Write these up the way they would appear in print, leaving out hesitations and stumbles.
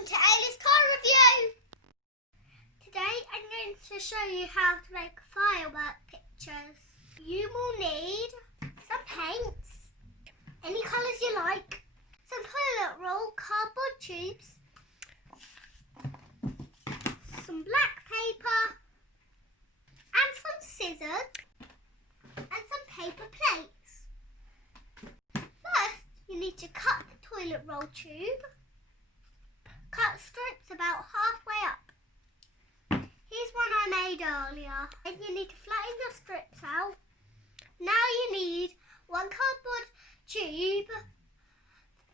Welcome to Ayla's Toy Review! Today I'm going to show you how to make firework pictures. You will need some paints, any colours you like, some toilet roll, cardboard tubes, some black paper, and some scissors, and some paper plates. First, you need to cut the toilet roll tube. Cut strips about halfway up. Here's one I made earlier. And you need to flatten your strips out. Now you need one cardboard tube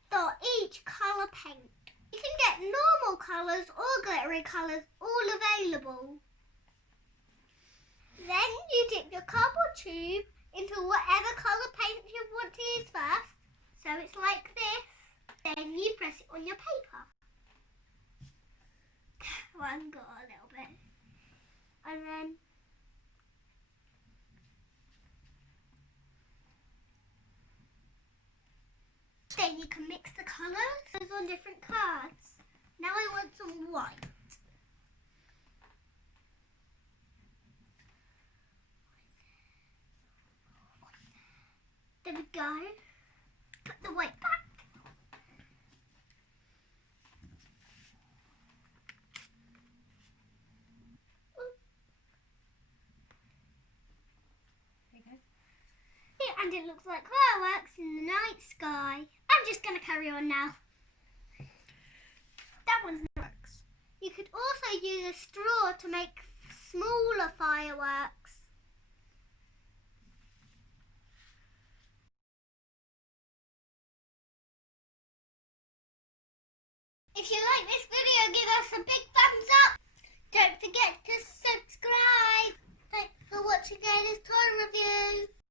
for each colour paint. You can get normal colours or glittery colours, all available. Then you dip your cardboard tube into whatever colour paint you want to use first. So it's like this. Then you press it on your paper. One got a little bit, and then you can mix the colours on different cards. Now I want some white. There we go. Put the white back. And it looks like fireworks in the night sky. I'm just going to carry on now. That one's works. You could also use a straw to make smaller fireworks. If you like this video, give us a big thumbs up. Don't forget to subscribe. Thanks for watching Ayla's Toy Review.